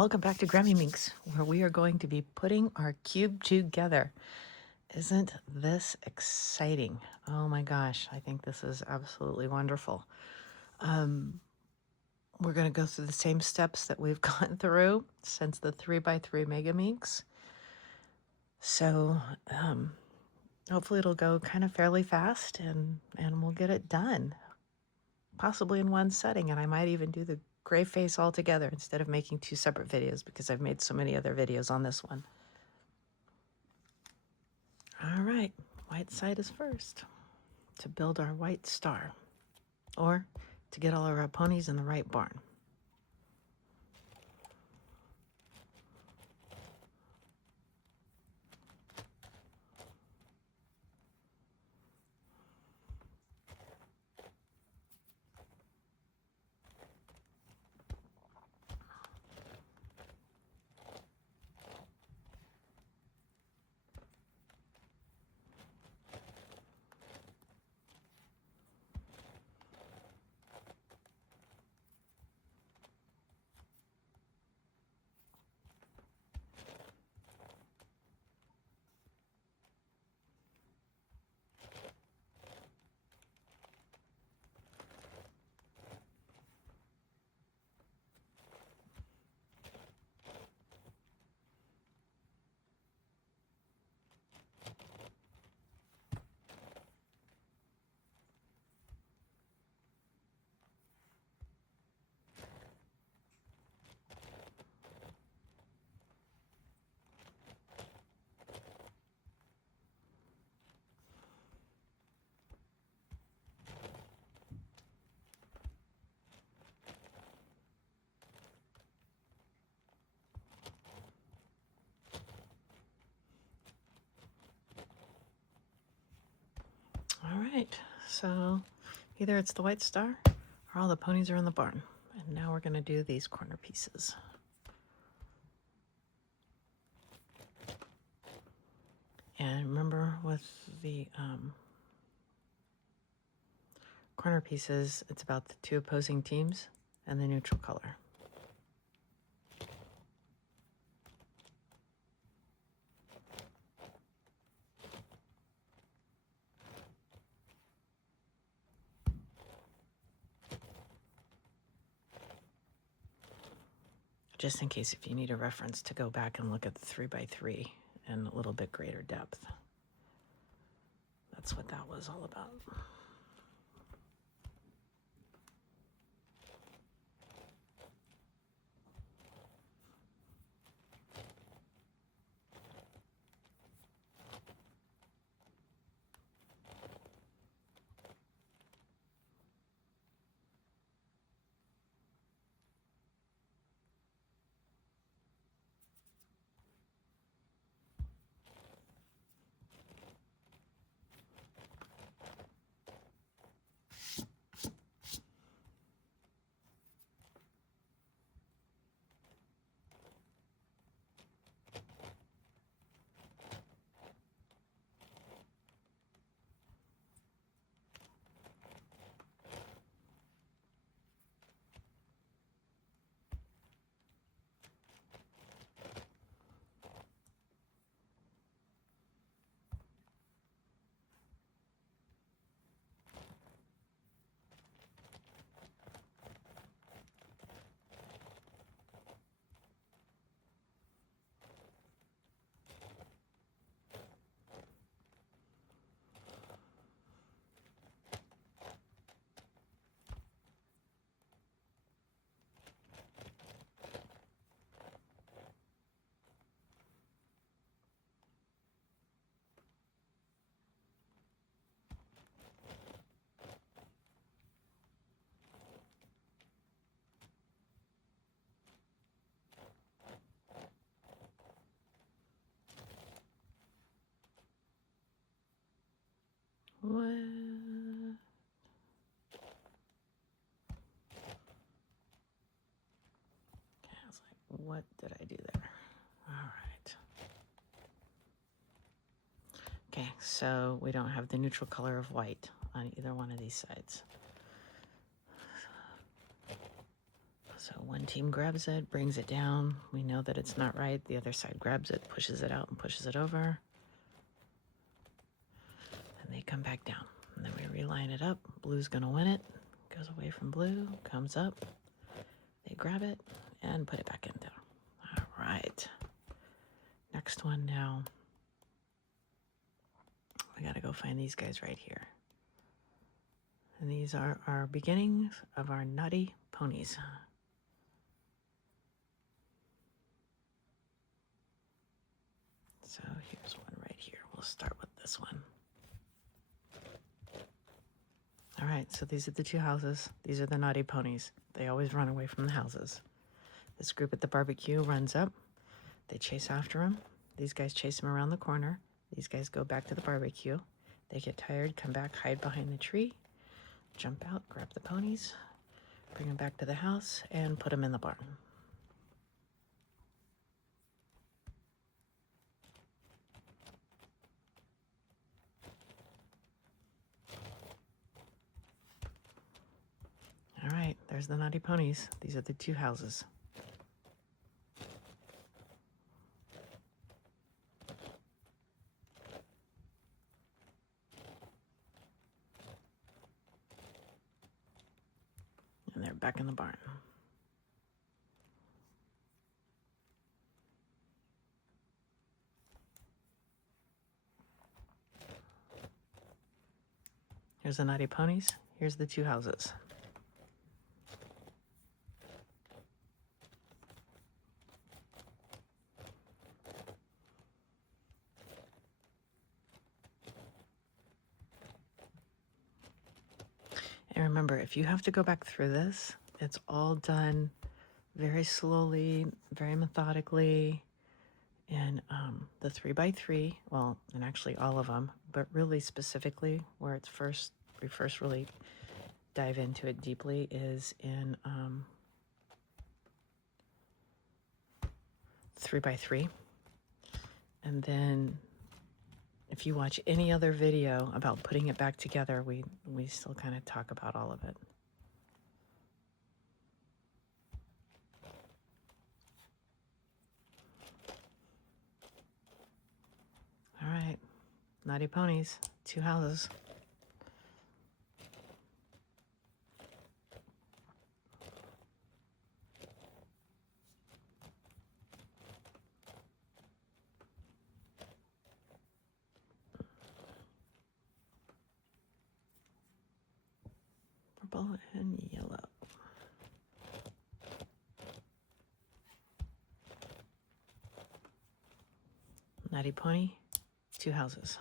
Welcome back to Examinx, where we are going to be putting our cube together. Isn't this exciting? Oh my gosh, I think this is absolutely wonderful. We're going to go through the same steps that we've gone through since the 3x3 Megaminx. So hopefully it'll go kind of fairly fast and we'll get it done, possibly in one setting. And I might even do the gray face all together instead of making two separate videos because I've made so many other videos on this one. All right, white side is first to build our white star, or to get all of our ponies in the right barn. All right, so either it's the white star or all the ponies are in the barn. And now we're going to do these corner pieces. And remember with the corner pieces, it's about the two opposing teams and the neutral color. Just in case if you need a reference to go back and look at the 3x3 in a little bit greater depth. That's what that was all about. What? Okay, I was like, what did I do there? All right. Okay, so we don't have the neutral color of white on either one of these sides. So one team grabs it, brings it down. We know that it's not right. The other side grabs it, pushes it out, and pushes it over. And they come back down. And then we reline it up. Blue's going to win it. Goes away from blue, comes up. They grab it and put it back in there. All right. Next one now. We got to go find these guys right here. And these are our beginnings of our naughty ponies. So here's one right here. We'll start with this one. All right, so these are the two houses. These are the naughty ponies. They always run away from the houses. This group at the barbecue runs up. They chase after them. These guys chase them around the corner. These guys go back to the barbecue. They get tired, come back, hide behind the tree, jump out, grab the ponies, bring them back to the house, and put them in the barn. All right, there's the naughty ponies. These are the two houses. And they're back in the barn. Here's the naughty ponies. Here's the two houses. And remember, if you have to go back through this, it's all done very slowly, very methodically. And the 3x3, well, and actually all of them, but really specifically where it's we first really dive into it deeply is in 3x3. And then if you watch any other video about putting it back together, we still kind of talk about all of it. All right, naughty ponies, two houses. Purple and yellow. Naughty pony, two houses.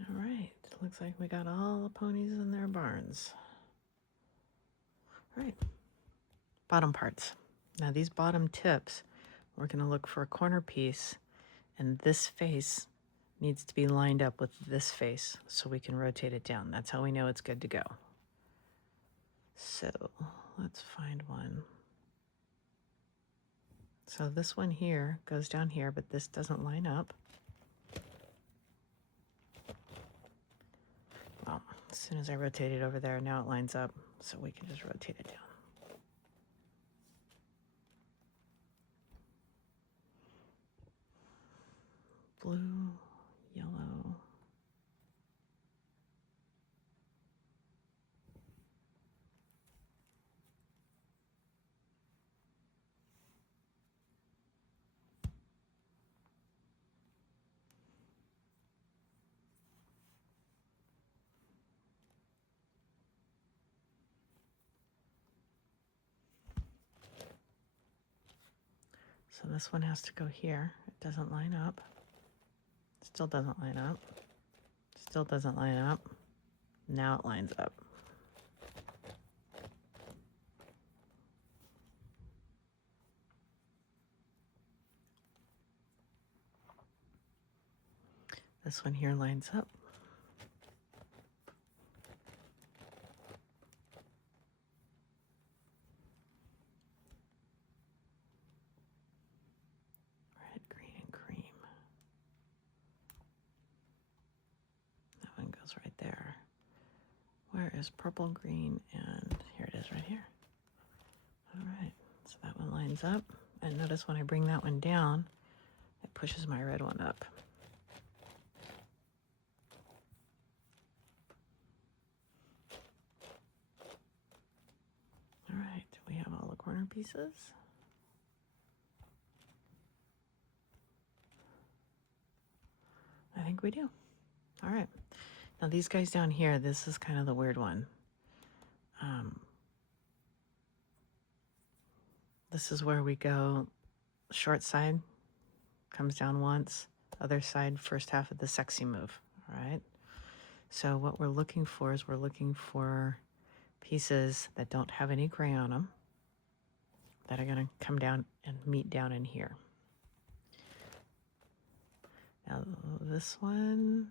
All right, looks like we got all the ponies in their barns. All right, bottom parts. Now these bottom tips, we're going to look for a corner piece, and this face needs to be lined up with this face so we can rotate it down. That's how we know it's good to go. So let's find one. So this one here goes down here, but this doesn't line up. Well, as soon as I rotate it over there, now it lines up, so we can just rotate it down. Blue, yellow. So this one has to go here. It doesn't line up. Still doesn't line up. Still doesn't line up. Now it lines up. This one here lines up. goes right there. Where is purple, green, and here it is right here. All right, so that one lines up. And notice when I bring that one down, it pushes my red one up. All right, we have all the corner pieces. I think we do. All right. Now these guys down here, this is kind of the weird one. This is where we go short side, comes down once, other side, first half of the sexy move, all right? So what we're looking for is we're looking for pieces that don't have any gray on them that are gonna come down and meet down in here. Now this one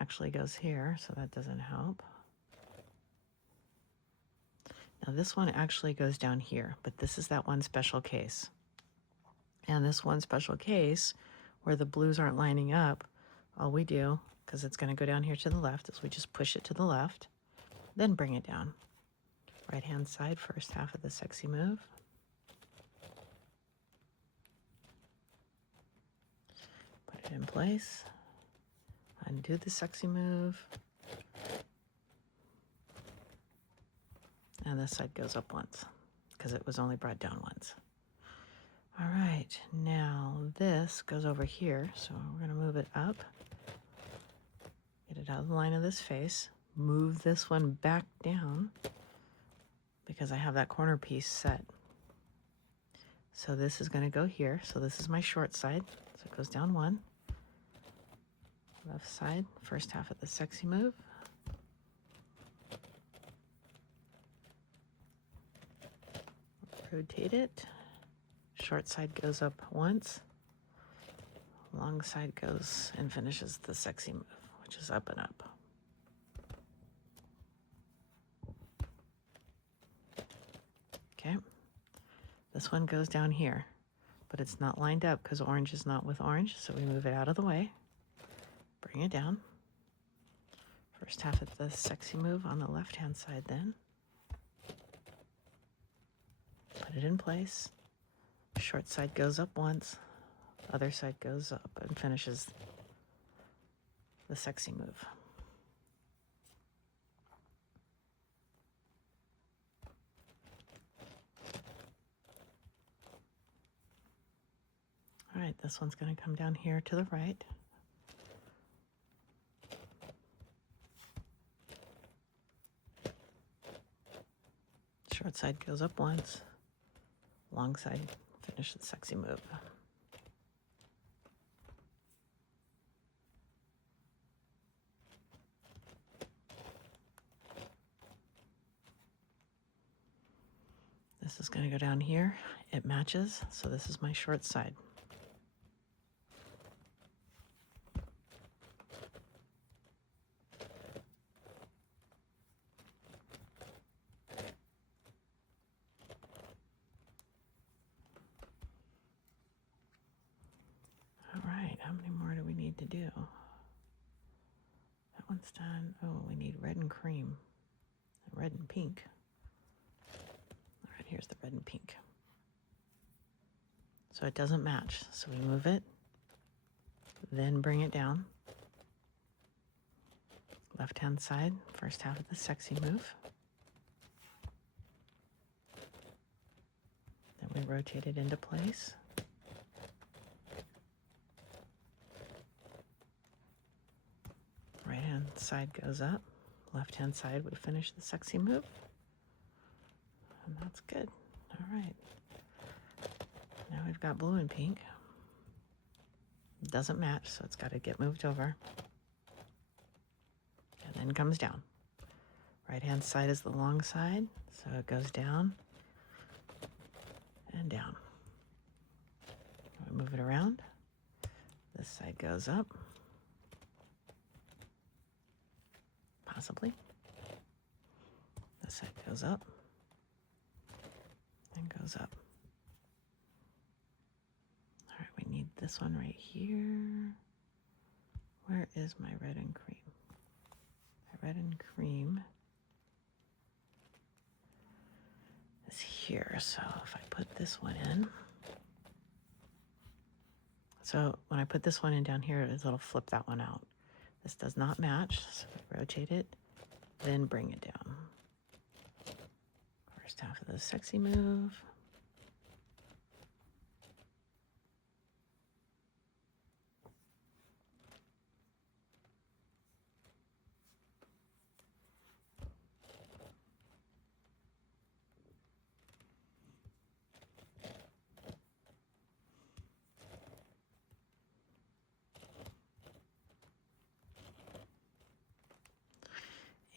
actually goes here, so that doesn't help. Now this one actually goes down here, but this is that one special case. And this one special case where the blues aren't lining up, all we do, because it's going to go down here to the left, is we just push it to the left, then bring it down. Right hand side, first half of the sexy move. Put it in place. Undo the sexy move. And this side goes up once because it was only brought down once. All right, now this goes over here, so we're going to move it up, get it out of the line of this face, move this one back down because I have that corner piece set. So this is going to go here, so this is my short side, so it goes down one. Left side, first half of the sexy move. Rotate it. Short side goes up once. Long side goes and finishes the sexy move, which is up and up. Okay. This one goes down here, but it's not lined up because orange is not with orange, so we move it out of the way. Bring it down. First half of the sexy move on the left-hand side then. Put it in place. Short side goes up once. Other side goes up and finishes the sexy move. All right, this one's going to come down here to the right. Short side goes up once. Long side, finish the sexy move. This is going to go down here. It matches, so this is my short side. All right, how many more do we need to do? That one's done. Oh, we need red and cream, red and pink. All right, here's the red and pink. So it doesn't match, so we move it, then bring it down. Left-hand side, first half of the sexy move. Then we rotate it into place. Right-hand side goes up. Left-hand side, we finish the sexy move. And that's good. All right. Now we've got blue and pink. It doesn't match, so it's got to get moved over. And then comes down. Right-hand side is the long side, so it goes down and down. We move it around. This side goes up. Possibly. This side goes up and goes up. All right, we need this one right here. Where is my red and cream? red and cream is here. So if I put this one in, so when I put this one in down here, it'll flip that one out. This does not match, so rotate it, then bring it down. First half of the sexy move.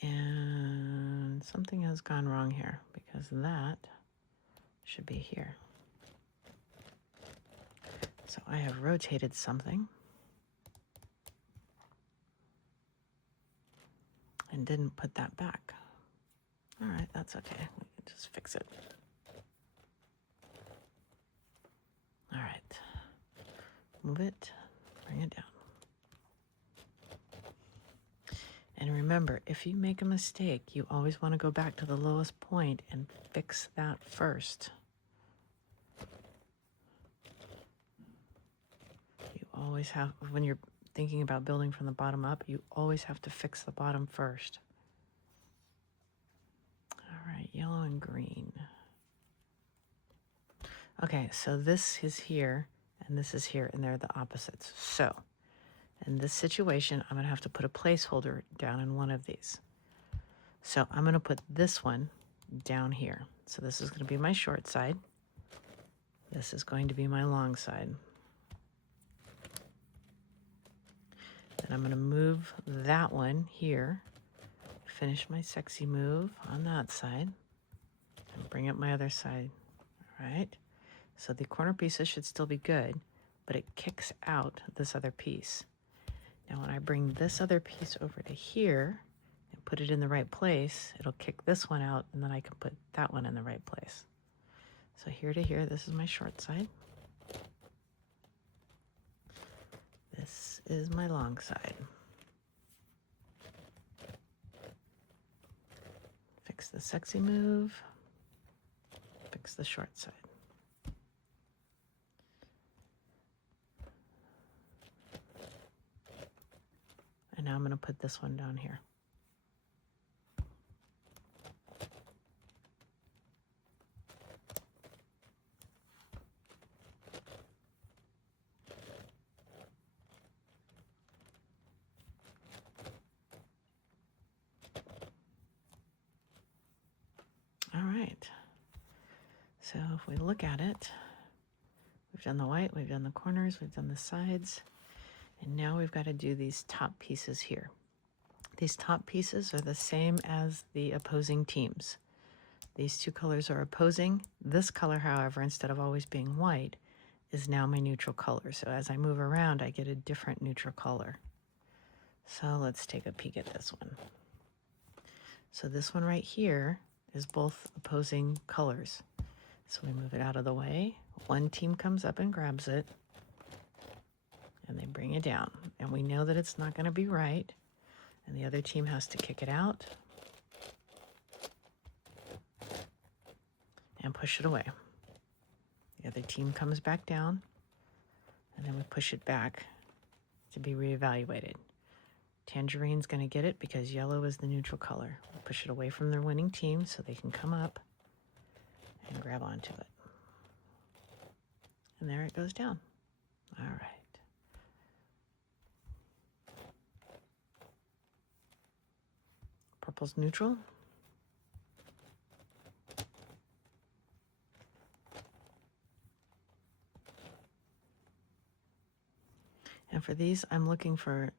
And something has gone wrong here because that should be here. So I have rotated something and didn't put that back. All right, that's okay. We can just fix it. All right. Move it, bring it down. And remember, if you make a mistake, you always want to go back to the lowest point and fix that first. You always have, when you're thinking about building from the bottom up, you always have to fix the bottom first. All right, yellow and green. Okay, so this is here and this is here, and they're the opposites. So in this situation, I'm going to have to put a placeholder down in one of these. So I'm going to put this one down here. So this is going to be my short side. This is going to be my long side. Then I'm going to move that one here, finish my sexy move on that side, and bring up my other side. All right. So the corner pieces should still be good, but it kicks out this other piece. Now when I bring this other piece over to here and put it in the right place, it'll kick this one out, and then I can put that one in the right place. So here to here, this is my short side. This is my long side. Fix the sexy move, fix the short side. And now I'm going to put this one down here. All right. So if we look at it, we've done the white, we've done the corners, we've done the sides, and now we've got to do these top pieces here. These top pieces are the same as the opposing teams. These two colors are opposing. This color, however, instead of always being white, is now my neutral color. So as I move around, I get a different neutral color. So let's take a peek at this one. So this one right here is both opposing colors. So we move it out of the way. One team comes up and grabs it, and they bring it down. And we know that it's not going to be right, and the other team has to kick it out and push it away. The other team comes back down, and then we push it back to be reevaluated. Tangerine's going to get it because yellow is the neutral color. We'll push it away from their winning team so they can come up and grab onto it. And there it goes down. All right. Purple's neutral. And for these, I'm looking for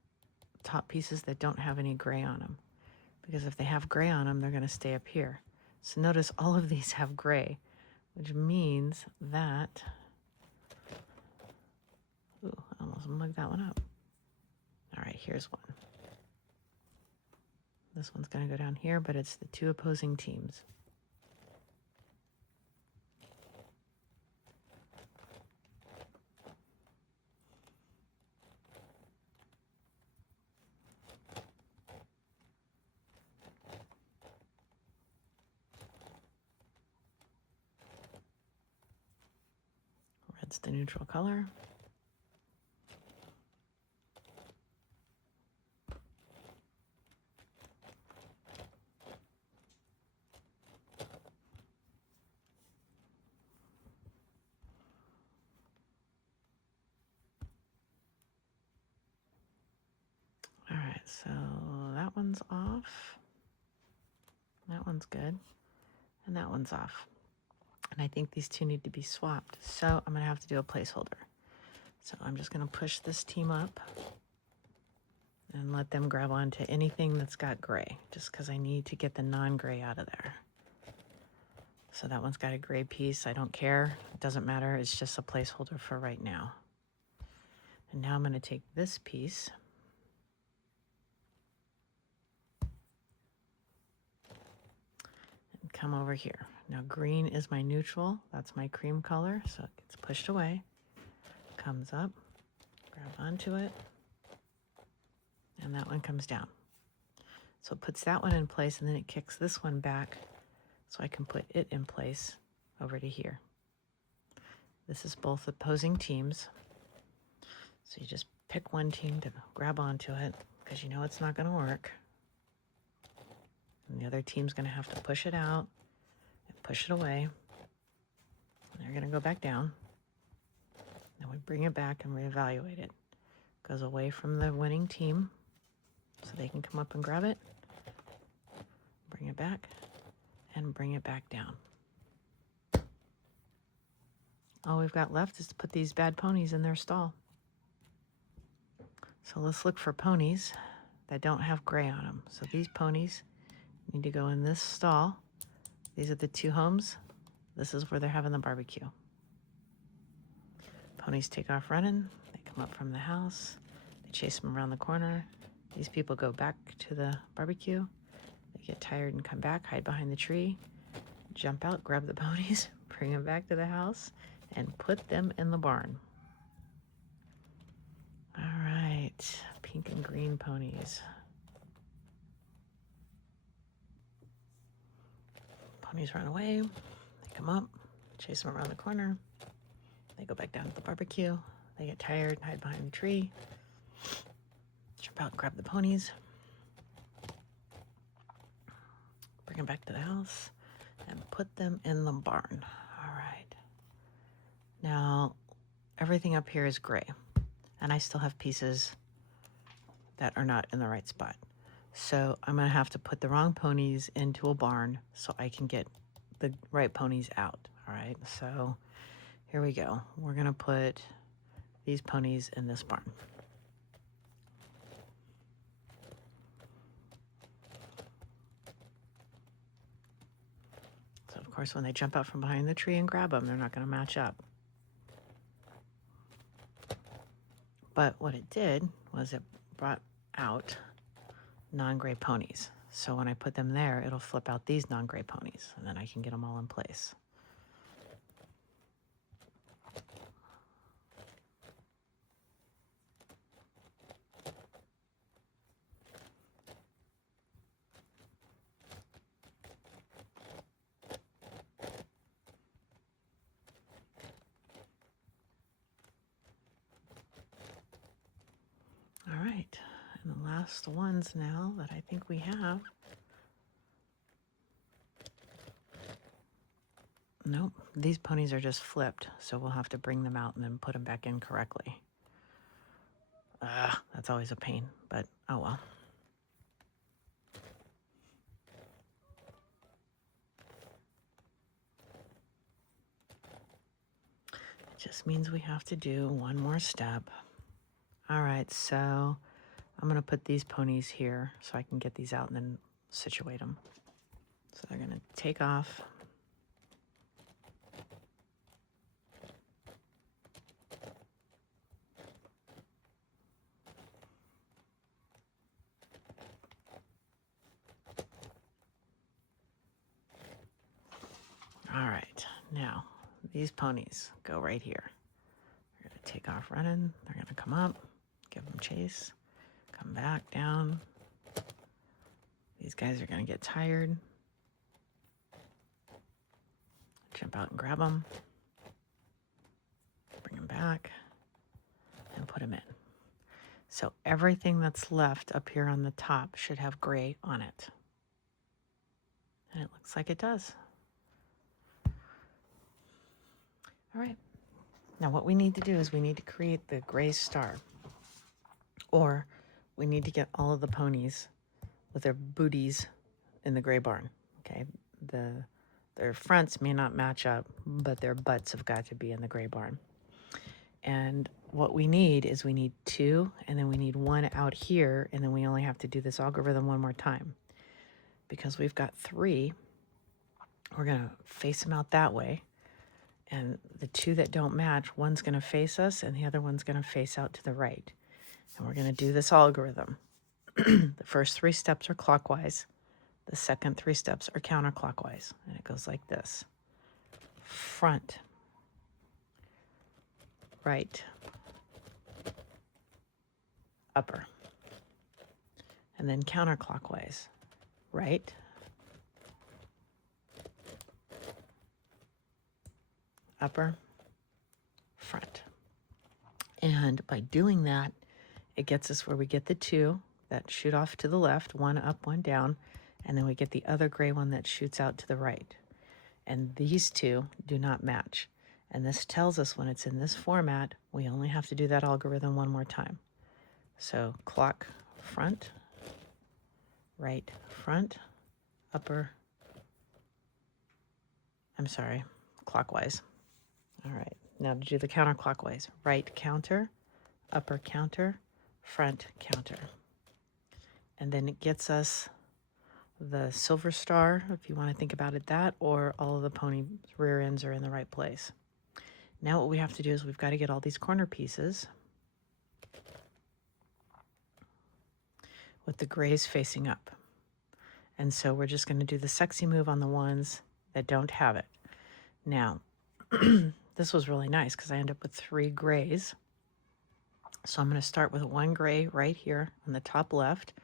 top pieces that don't have any gray on them, because if they have gray on them, they're going to stay up here. So notice all of these have gray, which means that, ooh, I almost mugged that one up. All right, here's one. This one's going to go down here, but it's the two opposing teams. That's the neutral color. All right, so that one's off. That one's good. And that one's off. And I think these two need to be swapped. So I'm going to have to do a placeholder. So I'm just going to push this team up and let them grab onto anything that's got gray, just because I need to get the non-gray out of there. So that one's got a gray piece. I don't care. It doesn't matter. It's just a placeholder for right now. And now I'm going to take this piece and come over here. Now green is my neutral. That's my cream color. So it gets pushed away, comes up, grab onto it, and that one comes down. So it puts that one in place, and then it kicks this one back so I can put it in place over to here. This is both opposing teams. So you just pick one team to grab onto it because you know it's not going to work. And the other team's going to have to push it out and push it away. And they're going to go back down. Then we bring it back and reevaluate it. Goes away from the winning team so they can come up and grab it. Bring it back and bring it back down. All we've got left is to put these bad ponies in their stall. So let's look for ponies that don't have gray on them. So these ponies need to go in this stall. These are the two homes. This is where they're having the barbecue. Ponies take off running. They come up from the house. They chase them around the corner. These people go back to the barbecue. They get tired and come back, hide behind the tree, jump out, grab the ponies, bring them back to the house, and put them in the barn. All right, pink and green ponies. Ponies run away. They come up, chase them around the corner. They go back down to the barbecue. They get tired, hide behind the tree, jump out and grab the ponies, bring them back to the house, and put them in the barn. All right. Now, everything up here is gray, and I still have pieces that are not in the right spot. So I'm going to have to put the wrong ponies into a barn so I can get the right ponies out. All right, so here we go. We're going to put these ponies in this barn. So of course, when they jump out from behind the tree and grab them, they're not going to match up. But what it did was it brought out non-gray ponies. So when I put them there, it'll flip out these non-gray ponies, and then I can get them all in place. All right, and the last ones now that I think we have. Nope, these ponies are just flipped, so we'll have to bring them out and then put them back in correctly. That's always a pain, but oh well. It just means we have to do one more step. All right, so I'm going to put these ponies here so I can get these out and then situate them. So they're going to take off. All right, now these ponies go right here. They're going to take off running. They're going to come up, give them chase, come back down. These guys are going to get tired. Jump out and grab them. back and put them in. So everything that's left up here on the top should have gray on it. And it looks like it does. All right. Now what we need to do is we need to create the gray star. Or we need to get all of the ponies with their booties in the gray barn. Okay. Their fronts may not match up, but their butts have got to be in the gray barn. And what we need is we need 2, and then we need 1 out here, and then we only have to do this algorithm one more time. Because we've got 3, we're going to face them out that way. And the 2 that don't match, one's going to face us, and the other one's going to face out to the right. And we're going to do this algorithm. The first 3 steps are clockwise. The second 3 steps are counterclockwise. And it goes like this. Front, right, upper. And then counterclockwise. Right, upper, front. And by doing that, it gets us where we get the 2 that shoot off to the left, 1 up, 1 down, and then we get the other gray one that shoots out to the right. And these 2 do not match. And this tells us when it's in this format, we only have to do that algorithm one more time. So clock, front, right, front, upper, clockwise. All right, now to do the counterclockwise. Right counter, upper counter, front counter. And then it gets us the silver star, if you want to think about it that, or all of the pony rear ends are in the right place. Now what we have to do is we've got to get all these corner pieces with the grays facing up. And so we're just going to do the sexy move on the ones that don't have it. Now, this was really nice because I end up with 3 grays. So I'm going to start with 1 gray right here on the top left,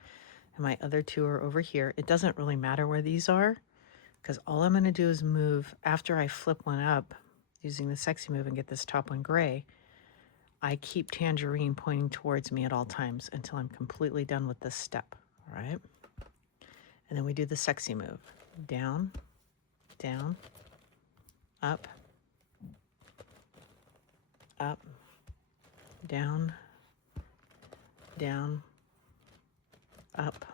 and my other 2 are over here. It doesn't really matter where these are because all I'm going to do is move after I flip one up using the sexy move and get this top one gray. I keep tangerine pointing towards me at all times until I'm completely done with this step. All right. And then we do the sexy move. Down, down, up, up, down, down, up.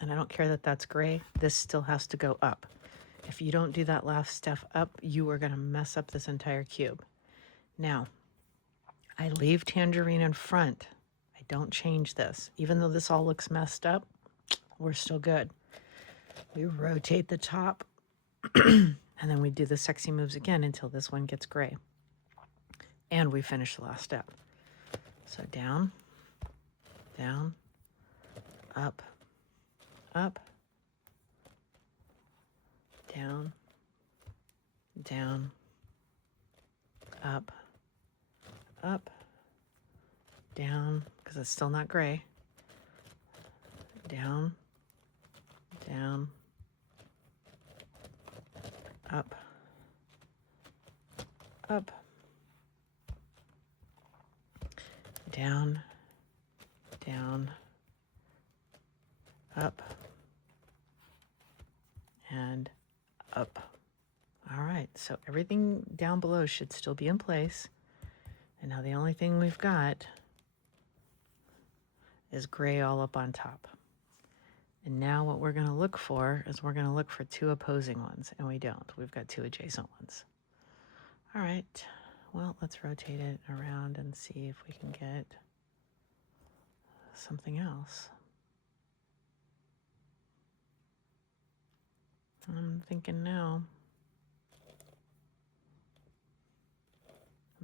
And I don't care that that's gray. This still has to go up. If you don't do that last step up, you are going to mess up this entire cube. Now, I leave tangerine in front. I don't change this. Even though this all looks messed up, we're still good. We rotate the top, and then we do the sexy moves again until this one gets gray. And we finish the last step. So down, down, up, up, down, down, up, up, down, because it's still not gray, down, down, up, up, down, down, up, and up. All right, so everything down below should still be in place. And now the only thing we've got is gray all up on top. And now what we're going to look for is we're going to look for 2 opposing ones, and we don't. We've got 2 adjacent ones. All right, well, let's rotate it around and see if we can get something else. I'm thinking now.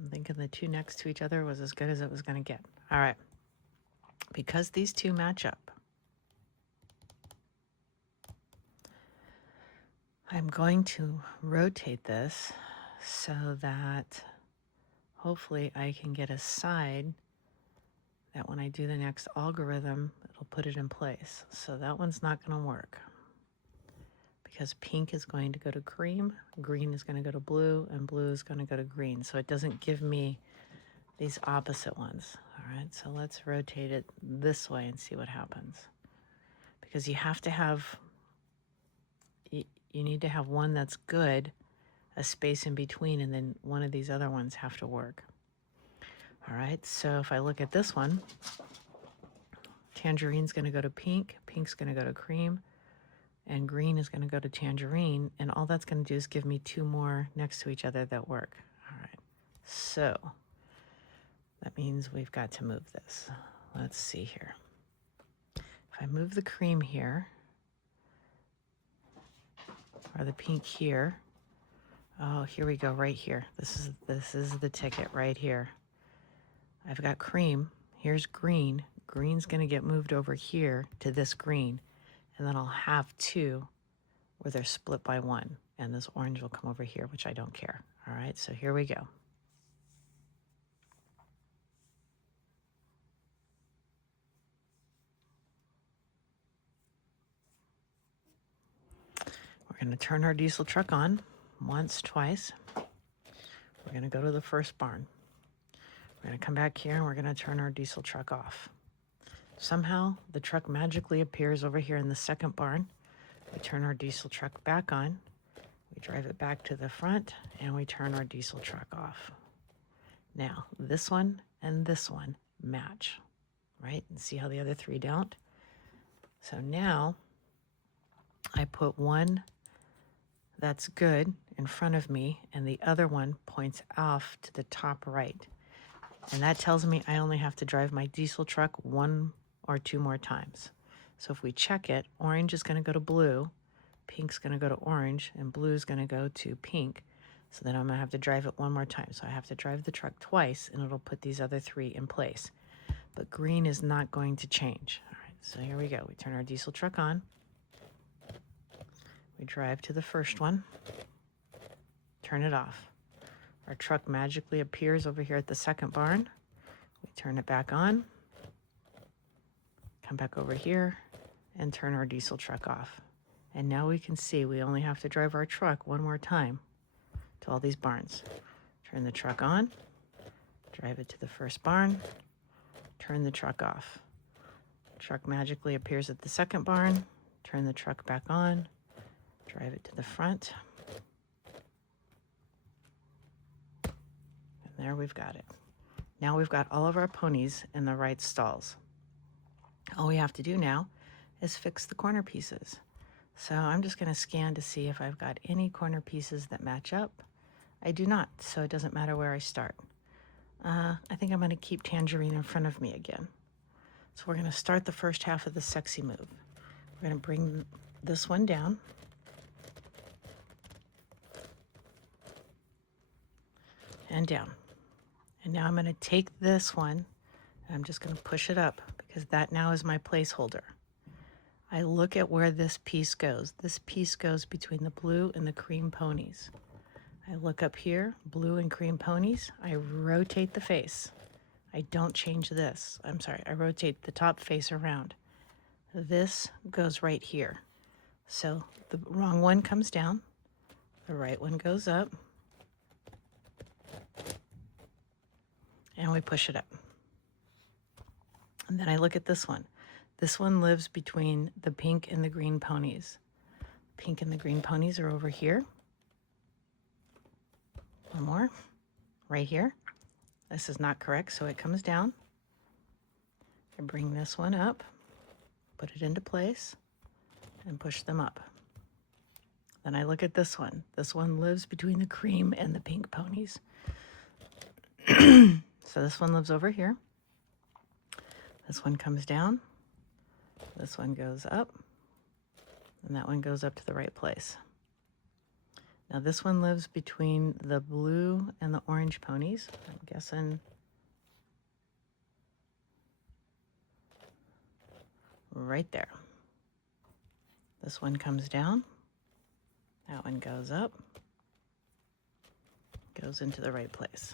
I'm thinking the 2 next to each other was as good as it was going to get. All right. Because these 2 match up, I'm going to rotate this so that hopefully I can get a side that when I do the next algorithm, it'll put it in place. So that one's not going to work because pink is going to go to cream, green is going to go to blue, and blue is going to go to green. So it doesn't give me these opposite ones. All right, so let's rotate it this way and see what happens. Because you have to have, you need to have one that's good, a space in between, and then one of these other ones have to work. All right, so if I look at this one, tangerine's going to go to pink, pink's going to go to cream, and green is going to go to tangerine, and all that's going to do is give me two more next to each other that work. All right, so that means we've got to move this. Let's see here. If I move the cream here, or the pink here, oh, here we go, right here. This is the ticket right here. I've got cream, here's green. Green's going to get moved over here to this green, and then I'll have two where they're split by one, and this orange will come over here, which I don't care. All right, so here we go. We're going to turn our diesel truck on once, twice. We're going to go to the first barn. We're going to come back here and we're going to turn our diesel truck off. Somehow the truck magically appears over here in the second barn. We turn our diesel truck back on. We drive it back to the front and we turn our diesel truck off. Now, this one and this one match, right? And see how the other three don't? So now I put one that's good in front of me and the other one points off to the top right. And that tells me I only have to drive my diesel truck one or two more times. So if we check it, orange is going to go to blue, pink's going to go to orange, and blue is going to go to pink. So then I'm going to have to drive it one more time. So I have to drive the truck twice, and it'll put these other three in place. But green is not going to change. All right, so here we go. We turn our diesel truck on. We drive to the first one, turn it off. Our truck magically appears over here at the second barn. We turn it back on, come back over here, and turn our diesel truck off. And now we can see we only have to drive our truck one more time to all these barns. Turn the truck on, drive it to the first barn, turn the truck off. The truck magically appears at the second barn, turn the truck back on, drive it to the front. And there we've got it. Now we've got all of our ponies in the right stalls. All we have to do now is fix the corner pieces. So I'm just going to scan to see if I've got any corner pieces that match up. I do not, so it doesn't matter where I start. I think I'm going to keep Tangerine in front of me again. So we're going to start the first half of the sexy move. We're going to bring this one down. And down. And now I'm going to take this one and I'm just going to push it up because that now is my placeholder. I look at where this piece goes. This piece goes between the blue and the cream ponies. I look up here, blue and cream ponies. I rotate the face. I don't change this. I'm sorry, I rotate the top face around. This goes right here. So the wrong one comes down, the right one goes up, and we push it up. And then I look at this one. This one lives between the pink and the green ponies. Pink and the green ponies are over here. One more, right here. This is not correct, so it comes down. I bring this one up, put it into place, and push them up. Then I look at this one. This one lives between the cream and the pink ponies. So this one lives over here. This one comes down. This one goes up. And that one goes up to the right place. Now this one lives between the blue and the orange ponies. I'm guessing right there. This one comes down. That one goes up. Goes into the right place.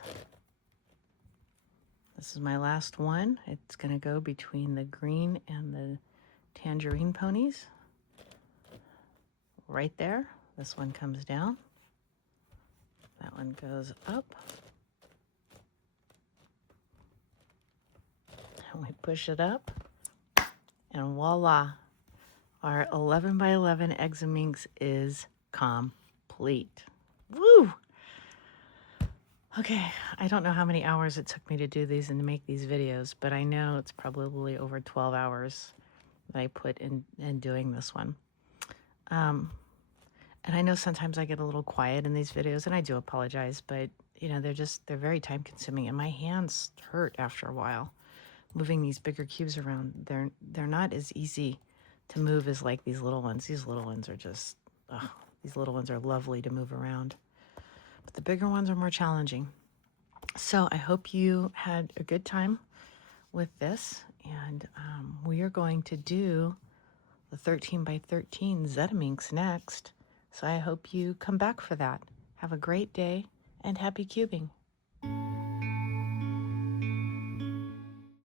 This is my last one. It's going to go between the green and the tangerine ponies. right there. This one comes down. That one goes up. And we push it up. And voila, our 11 by 11 Examinx is complete. Woo! Okay, I don't know how many hours it took me to do these and to make these videos, but I know it's probably over 12 hours that I put in doing this one. And I know sometimes I get a little quiet in these videos, and I do apologize, but you know, they're very time consuming, and my hands hurt after a while moving these bigger cubes around. They're not as easy to move as like these little ones. These little ones are just, these little ones are lovely to move around. But the bigger ones are more challenging. So I hope you had a good time with this. And we are going to do the 13 by 13 Examinx next. So I hope you come back for that. Have a great day and happy cubing.